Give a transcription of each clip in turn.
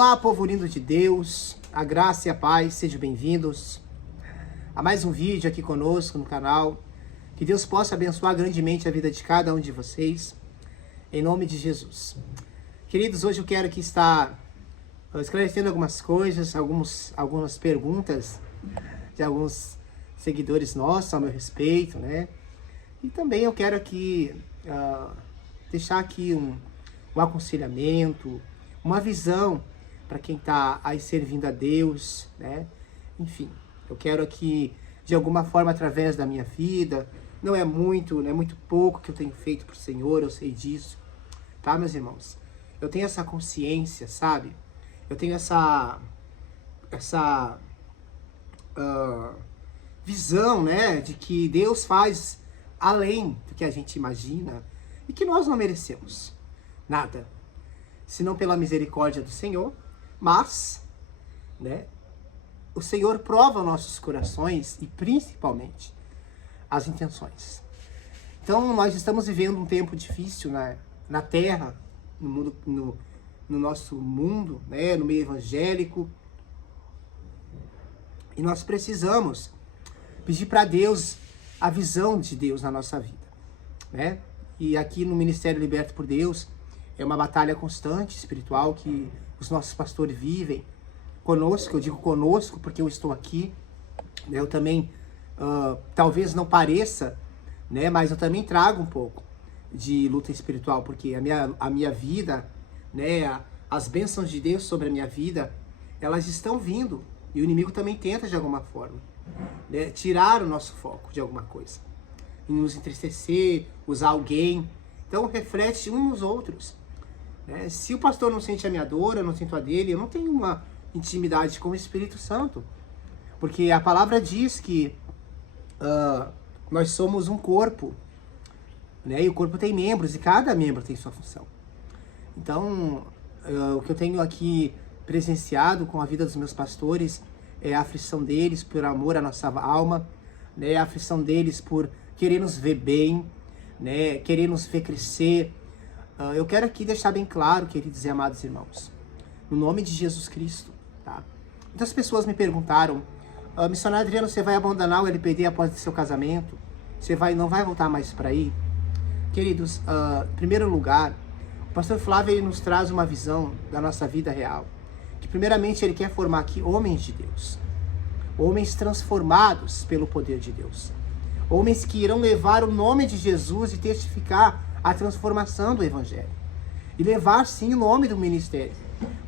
Olá, povo lindo de Deus, a graça e a paz, sejam bem-vindos a mais um vídeo aqui conosco no canal. Que Deus possa abençoar grandemente a vida de cada um de vocês, em nome de Jesus. Queridos, hoje eu quero aqui estar esclarecendo algumas coisas, algumas perguntas de alguns seguidores nossos ao meu respeito, né? E também eu quero aqui deixar aqui um aconselhamento, uma visão para quem está aí servindo a Deus, né? Enfim, eu quero aqui, de alguma forma, através da minha vida, não é muito pouco que eu tenho feito para o Senhor, eu sei disso, tá, meus irmãos? Eu tenho essa consciência, sabe? Eu tenho essa visão, né, de que Deus faz além do que a gente imagina e que nós não merecemos nada, senão pela misericórdia do Senhor, mas, né, o Senhor prova nossos corações e principalmente as intenções. Então nós estamos vivendo um tempo difícil na Terra, no mundo, no nosso mundo, né, no meio evangélico, e nós precisamos pedir para Deus a visão de Deus na nossa vida, né? E aqui no Ministério Liberto por Deus é uma batalha constante espiritual que os nossos pastores vivem conosco. Eu digo conosco porque eu estou aqui, né? Eu também talvez não pareça, né? Mas eu também trago um pouco de luta espiritual, porque a minha vida, né? As bênçãos de Deus sobre a minha vida, elas estão vindo, e o inimigo também tenta de alguma forma, né, tirar o nosso foco de alguma coisa, em nos entristecer, usar alguém. Então reflete uns nos outros, né? Se o pastor não sente a minha dor, eu não sinto a dele, eu não tenho uma intimidade com o Espírito Santo, porque a palavra diz que nós somos um corpo, né? E o corpo tem membros, e cada membro tem sua função. Então o que eu tenho aqui presenciado com a vida dos meus pastores é a aflição deles por amor à nossa alma, né? A aflição deles por querer nos ver bem, né? Querer nos ver crescer. Eu quero aqui deixar bem claro, queridos e amados irmãos, no nome de Jesus Cristo, tá? Muitas pessoas me perguntaram: missionário Adriano, você vai abandonar o LPD após o seu casamento? Você não vai voltar mais para aí? Queridos, em primeiro lugar, o pastor Flávio ele nos traz uma visão da nossa vida real, que primeiramente ele quer formar aqui homens de Deus, homens transformados pelo poder de Deus, homens que irão levar o nome de Jesus e testificar a transformação do Evangelho, e levar sim o nome do ministério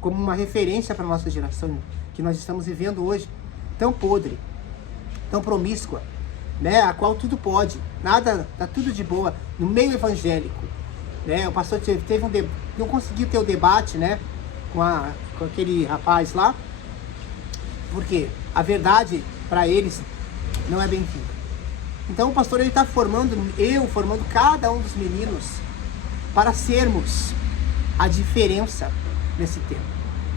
como uma referência para a nossa geração que nós estamos vivendo hoje, tão podre, tão promíscua, né? A qual tudo pode, nada, tá tudo de boa no meio evangélico, né? O pastor não conseguiu ter o debate, né, com aquele rapaz lá, porque a verdade para eles não é bem-vinda. Então o pastor ele está formando cada um dos meninos para sermos a diferença nesse tempo.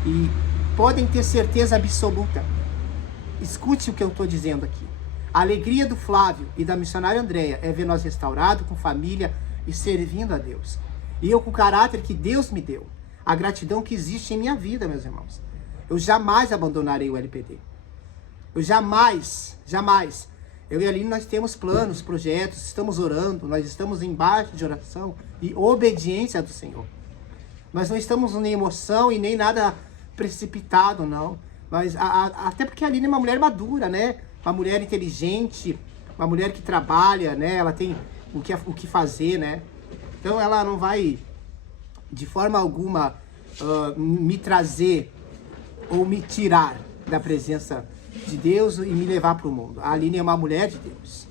E podem ter certeza absoluta, escute o que eu estou dizendo aqui. A alegria do Flávio e da missionária Andréia é ver nós restaurados, com família e servindo a Deus. E eu com o caráter que Deus me deu, a gratidão que existe em minha vida, meus irmãos. Eu jamais abandonarei o LPD. Eu jamais. Eu e a Aline, nós temos planos, projetos, estamos orando, nós estamos embaixo de oração e obediência do Senhor. Nós não estamos nem emoção e nem nada precipitado, não. Mas até porque a Aline é uma mulher madura, né? Uma mulher inteligente, uma mulher que trabalha, né? Ela tem o que fazer, né? Então ela não vai, de forma alguma, me trazer ou me tirar da presença de Deus e me levar para o mundo. A Aline é uma mulher de Deus,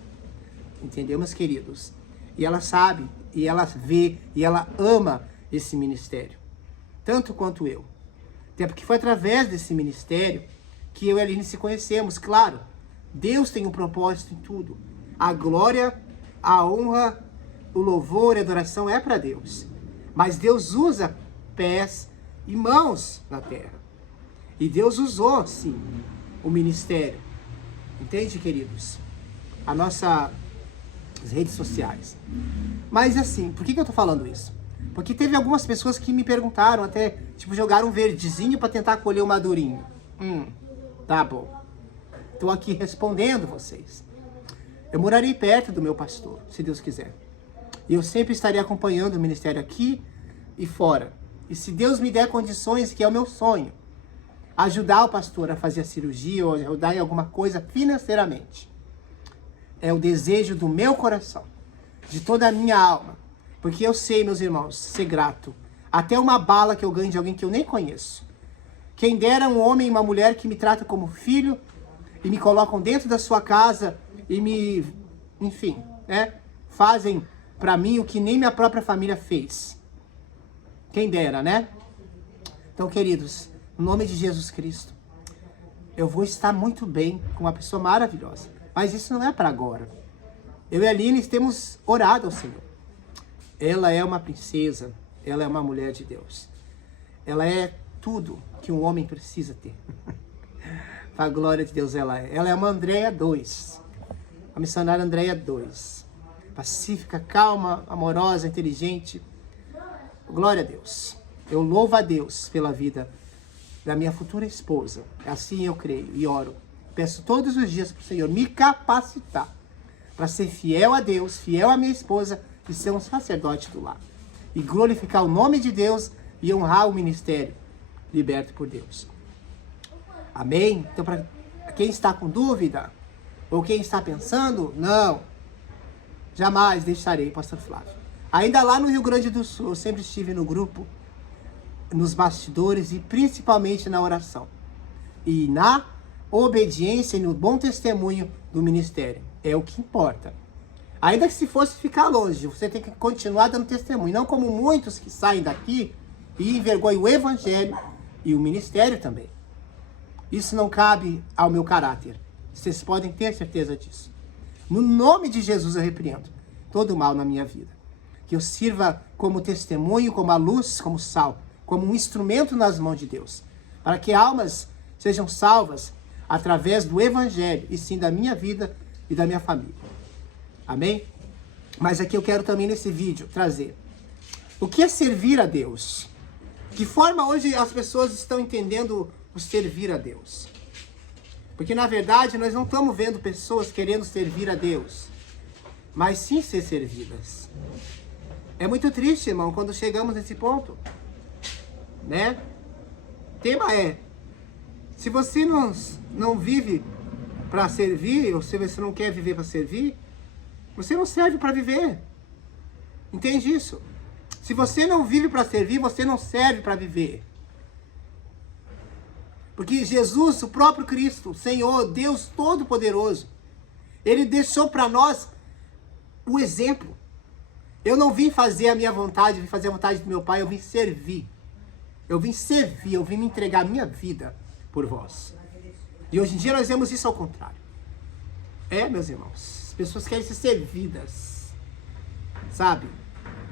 entendeu, meus queridos? E ela sabe, e ela vê, e ela ama esse ministério, tanto quanto eu. Até porque foi através desse ministério que eu e a Aline se conhecemos. Claro, Deus tem um propósito em tudo. A glória, a honra, o louvor e a adoração é para Deus. Mas Deus usa pés e mãos na terra. E Deus usou, sim, o ministério. Entende, queridos? As redes sociais. Mas assim, por que eu tô falando isso? Porque teve algumas pessoas que me perguntaram, até, tipo, jogaram um verdezinho para tentar colher o madurinho. Tá bom. Estou aqui respondendo vocês. Eu morarei perto do meu pastor, se Deus quiser. E eu sempre estarei acompanhando o ministério aqui e fora. E se Deus me der condições, que é o meu sonho, ajudar o pastor a fazer a cirurgia ou ajudar em alguma coisa financeiramente. É o desejo do meu coração, de toda a minha alma. Porque eu sei, meus irmãos, ser grato. Até uma bala que eu ganho de alguém que eu nem conheço. Quem dera um homem e uma mulher que me tratam como filho e me colocam dentro da sua casa e me, enfim, né, fazem para mim o que nem minha própria família fez. Quem dera, né? Então, queridos, no nome de Jesus Cristo, eu vou estar muito bem com uma pessoa maravilhosa. Mas isso não é para agora. Eu e a Aline temos orado ao Senhor. Ela é uma princesa, ela é uma mulher de Deus. Ela é tudo que um homem precisa ter. A glória de Deus ela é. Ela é uma Andréia 2. A missionária Andréia 2. Pacífica, calma, amorosa, inteligente. Glória a Deus. Eu louvo a Deus pela vida da minha futura esposa. Assim eu creio e oro. Peço todos os dias para o Senhor me capacitar para ser fiel a Deus, fiel à minha esposa e ser um sacerdote do lar. E glorificar o nome de Deus e honrar o ministério liberto por Deus. Amém? Então, para quem está com dúvida, ou quem está pensando, não, jamais deixarei, pastor Flávio. Ainda lá no Rio Grande do Sul, eu sempre estive no grupo, nos bastidores e principalmente na oração. E na obediência e no bom testemunho do ministério. É o que importa. Ainda que se fosse ficar longe, você tem que continuar dando testemunho. Não como muitos que saem daqui e envergonham o evangelho e o ministério também. Isso não cabe ao meu caráter. Vocês podem ter certeza disso. No nome de Jesus eu repreendo todo o mal na minha vida. Que eu sirva como testemunho, como a luz, como sal, como um instrumento nas mãos de Deus. Para que almas sejam salvas através do evangelho e sim da minha vida e da minha família. Amém? Mas aqui eu quero também nesse vídeo trazer o que é servir a Deus. De forma hoje as pessoas estão entendendo o servir a Deus. Porque na verdade nós não estamos vendo pessoas querendo servir a Deus, mas sim ser servidas. É muito triste, irmão, quando chegamos nesse ponto, né? O tema é, se você não vive para servir, ou se você não quer viver para servir, você não serve para viver. Entende isso? Se você não vive para servir, você não serve para viver. Porque Jesus, o próprio Cristo, o Senhor, Deus Todo-Poderoso, Ele deixou para nós o exemplo. Eu não vim fazer a minha vontade, vim fazer a vontade do meu Pai, eu vim servir. Eu vim servir, eu vim me entregar a minha vida por vós. E hoje em dia nós vemos isso ao contrário. É, meus irmãos, as pessoas querem ser servidas, sabe?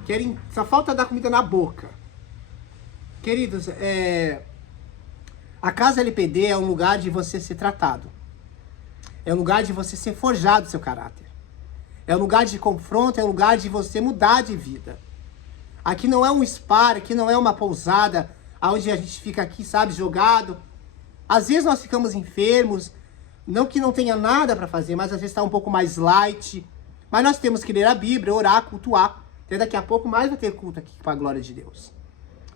Querem, só falta dar comida na boca. Queridos, a Casa LPD é um lugar de você ser tratado. É um lugar de você ser forjado seu caráter. É um lugar de confronto, é um lugar de você mudar de vida. Aqui não é um spa, aqui não é uma pousada, onde a gente fica aqui, sabe, jogado. Às vezes nós ficamos enfermos, não que não tenha nada para fazer, mas às vezes está um pouco mais light. Mas nós temos que ler a Bíblia, orar, cultuar. Até daqui a pouco mais vai ter culto aqui para a glória de Deus.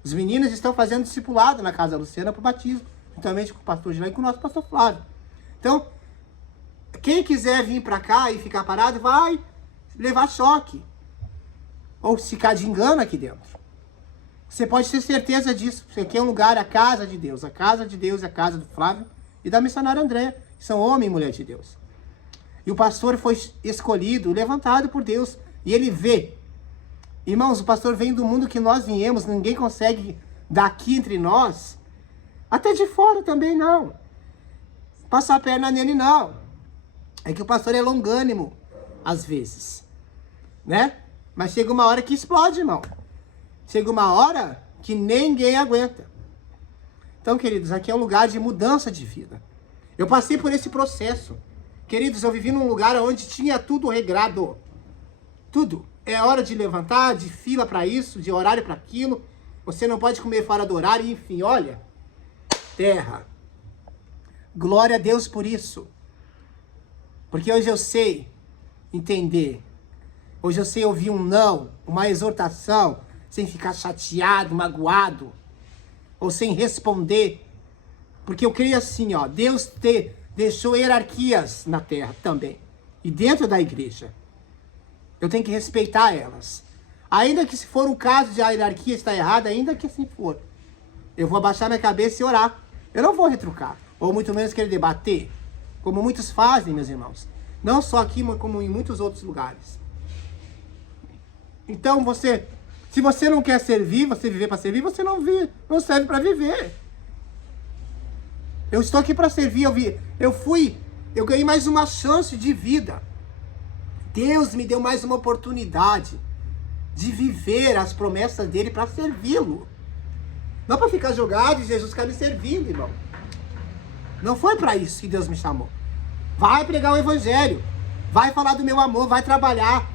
Os meninos estão fazendo discipulado na Casa Luciana para o batismo, juntamente com o pastor Gilão e com o nosso pastor Flávio. Então, quem quiser vir para cá e ficar parado, vai levar choque. Ou ficar de engano aqui dentro. Você pode ter certeza disso. Porque aqui é um lugar, a casa de Deus. A casa de Deus é a casa do Flávio e da missionária Andréia, que são homem e mulher de Deus. E o pastor foi escolhido, levantado por Deus. E ele vê. Irmãos, o pastor vem do mundo que nós viemos. Ninguém consegue daqui entre nós. Até de fora também não. Passar a perna nele não. É que o pastor é longânimo, às vezes. Né? Mas chega uma hora que explode, irmão. Chega uma hora que ninguém aguenta. Então, queridos, aqui é um lugar de mudança de vida. Eu passei por esse processo. Queridos, eu vivi num lugar onde tinha tudo regrado. Tudo. é hora de levantar, de fila para isso, de horário para aquilo. Você não pode comer fora do horário, enfim, olha. Terra. Glória a Deus por isso. Porque hoje eu sei entender. Hoje eu sei ouvir um não, uma exortação, sem ficar chateado, magoado, ou sem responder. Porque eu creio assim, ó, Deus deixou hierarquias na terra também. E dentro da igreja. Eu tenho que respeitar elas. Ainda que se for um caso de a hierarquia estar errada, ainda que assim for, eu vou abaixar minha cabeça e orar. Eu não vou retrucar, ou muito menos querer debater, como muitos fazem, meus irmãos. Não só aqui, mas como em muitos outros lugares. Então se você não quer servir, você viver para servir, você não serve para viver. Eu estou aqui para servir, eu ganhei mais uma chance de vida. Deus me deu mais uma oportunidade de viver as promessas dele para servi-lo. Não para ficar jogado e Jesus ficar me servindo, irmão. Não foi para isso que Deus me chamou. Vai pregar o evangelho. Vai falar do meu amor, vai trabalhar.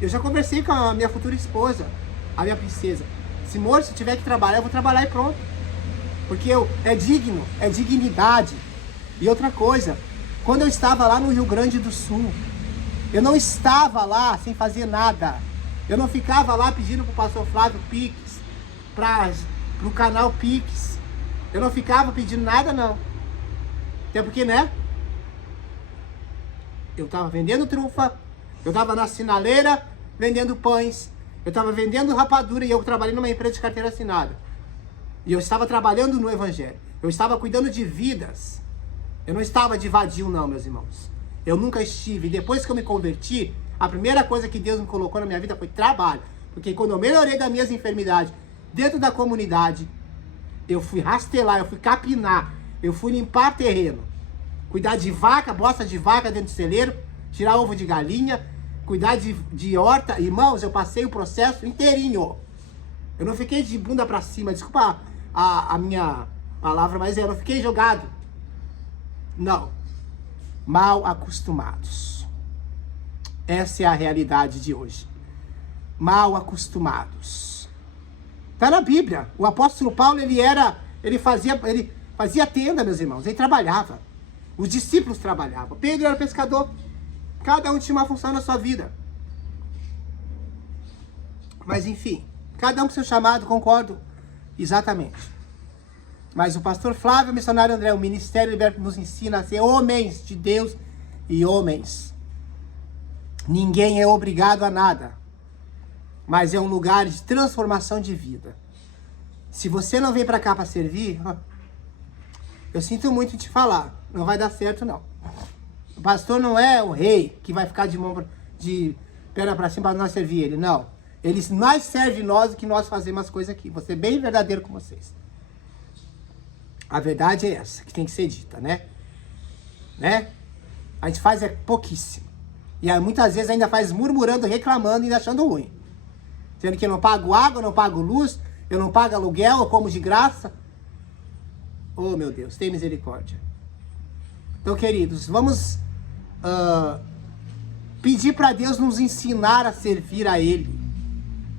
Eu já conversei com a minha futura esposa, a minha princesa. Amor, se tiver que trabalhar, eu vou trabalhar e pronto. Porque é digno, é dignidade. E outra coisa, quando eu estava lá no Rio Grande do Sul, eu não estava lá sem fazer nada. Eu não ficava lá pedindo pro pastor Flávio Pix, pro canal Pix. Eu não ficava pedindo nada, não. Até porque, né? Eu estava vendendo trufa, eu estava na sinaleira vendendo pães, eu estava vendendo rapadura e eu trabalhei numa empresa de carteira assinada. E eu estava trabalhando no evangelho. Eu estava cuidando de vidas. Eu não estava de vadio, não, meus irmãos. Eu nunca estive. Depois que eu me converti, a primeira coisa que Deus me colocou na minha vida foi trabalho. Porque quando eu melhorei das minhas enfermidades dentro da comunidade, eu fui rastelar, eu fui capinar, eu fui limpar terreno, cuidar de vaca, bosta de vaca dentro do celeiro, tirar ovo de galinha, cuidar de horta. Irmãos, eu passei o processo inteirinho. Eu não fiquei de bunda pra cima, desculpa a minha palavra, mas eu não fiquei jogado. Não. Mal acostumados. Essa é a realidade de hoje. Mal acostumados. Tá na Bíblia. O apóstolo Paulo, ele fazia tenda, meus irmãos. Ele trabalhava. Os discípulos trabalhavam. Pedro era pescador. Cada um tinha uma função na sua vida. Mas enfim, cada um com seu chamado, concordo. Exatamente. Mas o pastor Flávio, o missionário André, o Ministério Liberto nos ensina a ser homens de Deus e homens. Ninguém é obrigado a nada, mas é um lugar de transformação de vida. Se você não vem para cá para servir, eu sinto muito em te falar, não vai dar certo não. O pastor não é o rei que vai ficar de perna para cima para nós servir ele, não. Ele mais serve nós do que nós fazemos as coisas aqui. Vou ser bem verdadeiro com vocês. A verdade é essa, que tem que ser dita, né? A gente faz pouquíssimo. E aí, muitas vezes ainda faz murmurando, reclamando e achando ruim. Sendo que eu não pago água, eu não pago luz, eu não pago aluguel, eu como de graça. Oh, meu Deus, tem misericórdia. Então, queridos, vamos pedir para Deus nos ensinar a servir a Ele.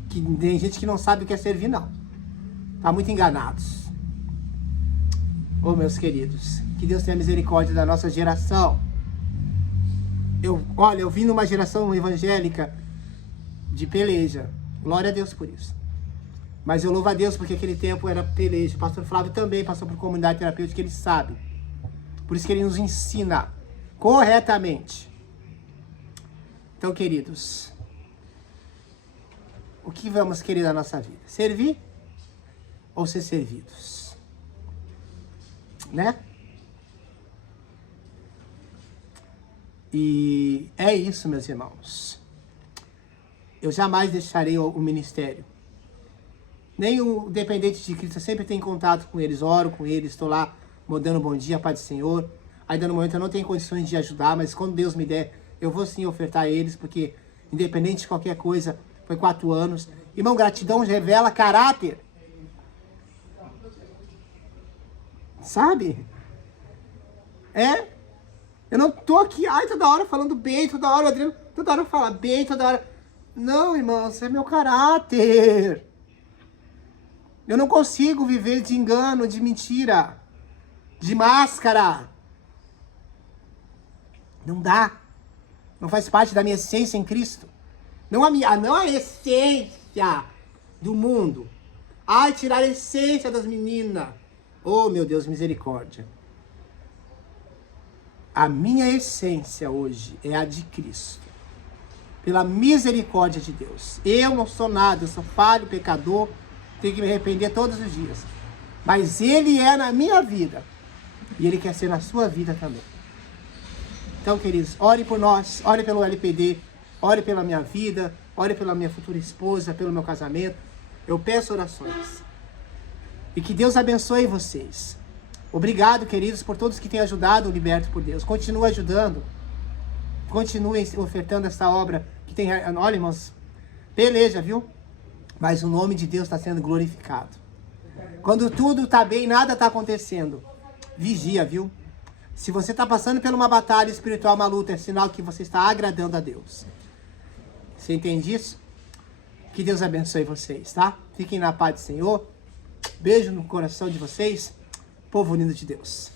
Que tem gente que não sabe o que é servir, não. Tá muito enganados. Oh, meus queridos, que Deus tenha misericórdia da nossa geração. Eu vim numa geração evangélica de peleja. Glória a Deus por isso. Mas eu louvo a Deus porque aquele tempo era peleja. O pastor Flávio também passou por comunidade terapêutica, ele sabe. Por isso que ele nos ensina corretamente. Então, queridos, o que vamos querer da nossa vida? Servir ou ser servidos? Né? E é isso, meus irmãos. Eu jamais deixarei o ministério. Nem o dependente de Cristo, eu sempre tenho contato com eles, oro com eles, estou lá mandando bom dia, Pai do Senhor. Ainda no momento eu não tenho condições de ajudar, mas quando Deus me der, eu vou sim ofertar a eles, porque independente de qualquer coisa, foi 4 anos. Irmão, gratidão revela caráter. Sabe? Eu não tô aqui, toda hora falando bem, toda hora o Adriano, toda hora fala bem, toda hora... Não, irmãos, é meu caráter. Eu não consigo viver de engano, de mentira, de máscara. Não dá. Não faz parte da minha essência em Cristo. Não a essência do mundo. Ai, tirar a essência das meninas. Oh, meu Deus, misericórdia. A minha essência hoje é a de Cristo. Pela misericórdia de Deus. Eu não sou nada, eu sou falho, pecador, tenho que me arrepender todos os dias. Mas Ele é na minha vida. E Ele quer ser na sua vida também. Então, queridos, ore por nós, ore pelo LPD, ore pela minha vida, ore pela minha futura esposa, pelo meu casamento. Eu peço orações. E que Deus abençoe vocês. Obrigado, queridos, por todos que têm ajudado o Liberto por Deus. Continue ajudando. Continuem ofertando essa obra que tem... Olha, irmãos, peleja, viu? Mas o nome de Deus está sendo glorificado. Quando tudo está bem, nada está acontecendo. Vigia, viu? Se você está passando por uma batalha espiritual, uma luta, é sinal que você está agradando a Deus. Você entende isso? Que Deus abençoe vocês, tá? Fiquem na paz do Senhor. Beijo no coração de vocês. Povo lindo de Deus.